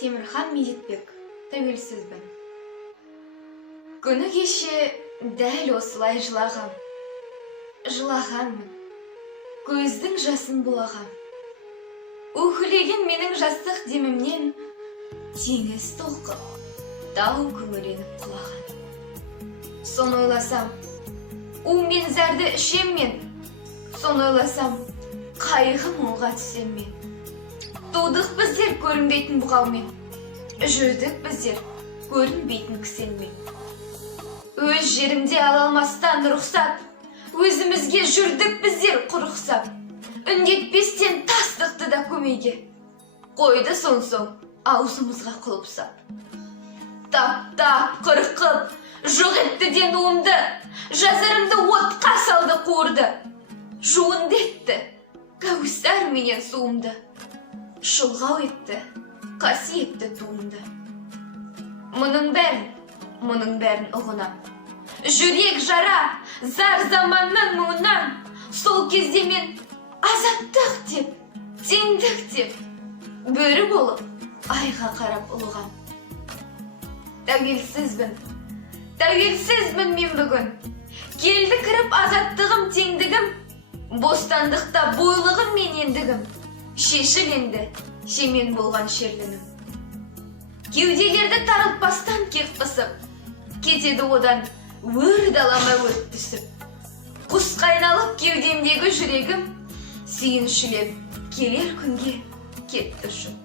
Темірхан Медетбек, тәуелсізбін. Күні кеше дәл осылай жылағанмын. Көздің жасын бұлағам. Үхілеген менің жастық демімнен теңіз толқып, тау күңіреніп құлаған. Соны ойласам, у мен зәрді ішем мен. Соны ойласам, қайғы мұңға түсем мен. Тудық біздер көрінбейтін бұғаумен. Жүрдік біздер көрінбейтін кісенмен. Өз жерімде ала алмастан рұқсат, өзімізге жүрдік біздер құрықсап. Үндетпестен тастықты да көмейге, қойды соң аузымызға құлыпсап. Тап-тап қырқып, жоқ еттіден уымды, жазарымды отқа салды қуырды. Жуынды етті, кәусар менен суымды, шылғау етті, қасиетті туымды. Мұның бәрін ұғынам. Жүрек жара, зар заманнан мұңынан, сол кезде мен азаттық деп, теңдік деп, бөрі болып, айға қарап ұлығам. Тәуелсізбін мен бүгін. Келді кіріп азаттығым, теңдігім, бостандықта бойлығым мен ендігім. Шешіленді, шемен болған шерлінім. Кеуделерді тарылтпастан кек қысып, кетеді одан өр далама өт түсіп. Құс қайналып кеудемдегі жүрегім, сүйіншілеп келер күнге кетті ұшып.